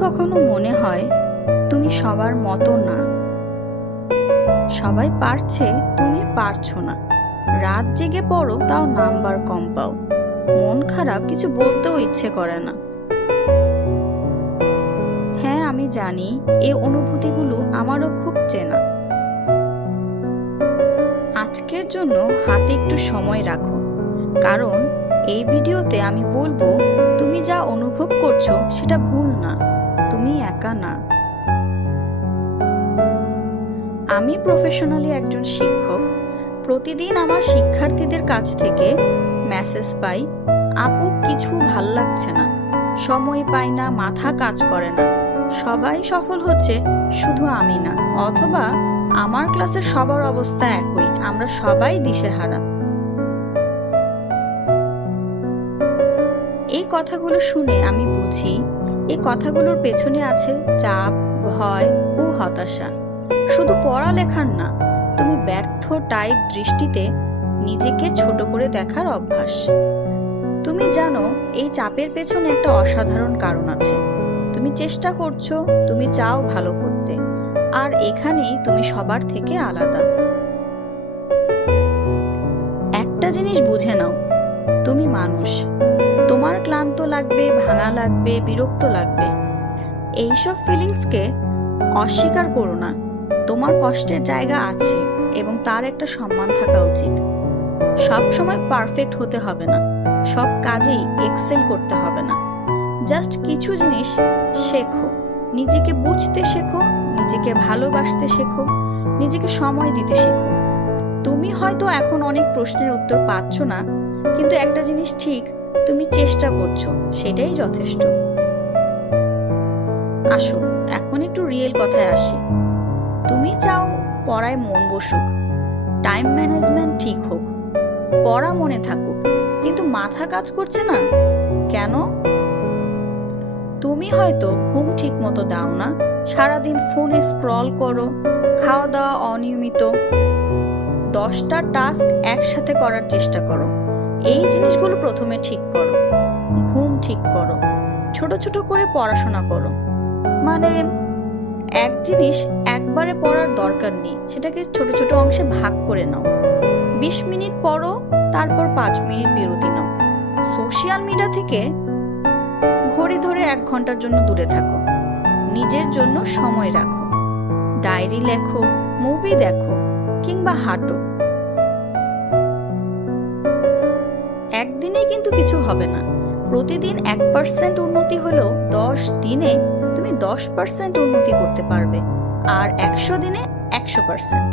কখনো মনে হয় তুমি সবার মতো না? সবাই পারছে, তুমি পারছ না। রাত জেগে পড়ো, তাও নাম্বার কম পাও। মন খারাপ, কিছু বলতেও ইচ্ছে করে না। হ্যাঁ আমি জানি, এ অনুভূতিগুলো আমারও খুব চেনা। আজকের জন্য হাতে একটু সময় রাখো। কারণ, এই ভিডিওতে আমি বলব, তুমি যা অনুভব করছ, সেটা ভুল না। তুমি একা না। আমি প্রফেশনালি একজন শিক্ষক। প্রতিদিন আমার শিক্ষার্থীদের কাছ থেকে মেসেজ পাই, আপু, কিছু ভালো লাগছে না। সময় পাই না, মাথা কাজ করে না। সবাই সফল হচ্ছে, শুধু আমি না। অথবা আমার ক্লাসের সবার অবস্থা একই, আমরা সবাই দিশেহারা। এই কথাগুলো শুনে আমি বুঝি এই কথাগুলোর পেছনে আছে চাপ, ভয় ও হতাশা। শুধু পড়ালেখার না, তুমি ব্যর্থ টাইপ দৃষ্টিতে নিজেকে ছোট করে দেখার অভ্যাস। তুমি জানো, এই চাপের পেছনে একটা অসাধারণ কারণ আছে। তুমি চেষ্টা করছ, তুমি চাও ভালো করতে। আর এখানেই তুমি সবার থেকে আলাদা। একটা জিনিস বুঝে নাও, তুমি মানুষ। তোমার ক্লান্ত লাগবে, ভাঙা লাগবে, বিরক্ত লাগবে। এইসব ফিলিংসকে অস্বীকার করো না। তোমার কষ্টের জায়গা আছে এবং তার একটা সম্মান থাকা উচিত। সব সময় পারফেক্ট হতে হবে না। সব কাজেই এক্সেল করতে হবে না। জাস্ট কিছু জিনিস শেখো। নিজেকে বুঝতে শেখো, নিজেকে ভালোবাসতে শেখো, নিজেকে সময় দিতে শেখো। তুমি হয়তো এখন অনেক প্রশ্নের উত্তর পাচ্ছ না, কিন্তু একটা জিনিস ঠিক তুমি চেষ্টা করছ, সেটাই যথেষ্ট। আসো, এখন একটু রিয়েল কথায় আসি। তুমি চাও পড়ায় মন বসুক টাইম ম্যানেজমেন্ট ঠিক হোক, পড়া মনে থাকুক, কিন্তু মাথা কাজ করছে না? কেন? তুমি হয়তো ঘুম ঠিক মতো দাও না, সারাদিন ফোনে স্ক্রল করো খাওয়া দাওয়া অনিয়মিত। দশটা টাস্ক একসাথে করার চেষ্টা করো। এই জিনিসগুলো প্রথমে ঠিক করো। ঘুম ঠিক করো। ছোট ছোট করে পড়াশোনা করো। মানে এক জিনিস একবারে পড়ার দরকার নেই, সেটাকে ছোট ছোট অংশে ভাগ করে নাও। বিশ মিনিট পড়ো, তারপর পাঁচ মিনিট বিরতি নাও। সোশ্যাল মিডিয়া থেকে ঘড়ি ধরে এক ঘণ্টার জন্য দূরে থাকো। নিজের জন্য সময় রাখো। ডায়েরি লেখো, মুভি দেখো, কিংবা হাঁটো। হবে না। প্রতিদিন এক পার্সেন্ট উন্নতি হলেও দশ দিনে তুমি দশ পার্সেন্ট উন্নতি করতে পারবে আর একশো দিনে একশো পার্সেন্ট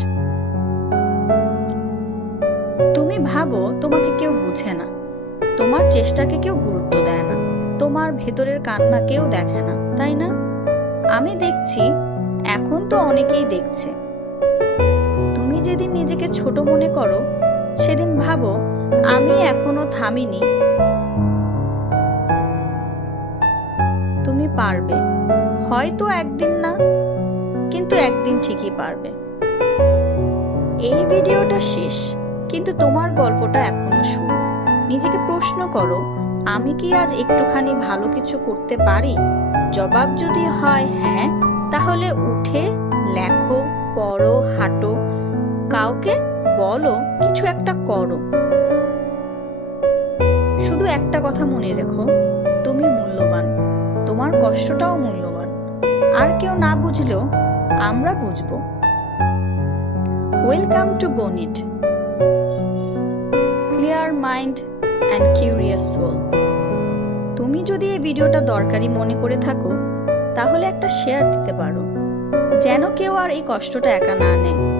তুমি ভাবো তোমাকে কেউ বুঝে না। তোমার চেষ্টাকে কেউ গুরুত্ব দেয় না। তোমার ভেতরের কান্না কেউ দেখে না, তাই না? আমি দেখছি, এখন তো অনেকেই দেখছে। তুমি যেদিন নিজেকে ছোট মনে করো, সেদিন ভাবো, আমি এখনও থামিনি। তুমি পারবে। হয়তো একদিন না, কিন্তু একদিন ঠিকই পারবে। এই ভিডিওটা শেষ, কিন্তু তোমার গল্পটা এখনও শুরু। নিজেকে প্রশ্ন করো, আমি কি আজ একটুখানি ভালো কিছু করতে পারি? জবাব যদি হয় হ্যাঁ তাহলে উঠে লেখো, পড়ো, হাঁটো। কাউকে বলো, কিছু একটা করো। শুধু একটা কথা মনে রেখো, তুমি মূল্যবান। তোমার কষ্টটাও মূল্যবান। আর কেউ না বুঝলেও আমরা বুঝব। ওয়েলকাম টু গণিত clear mind and curious soul তুমি যদি এই ভিডিওটা দরকারি মনে করে থাকো, তাহলে একটা শেয়ার দিতে পারো। যেন কেউ আর এই কষ্টটা একা না নেয়।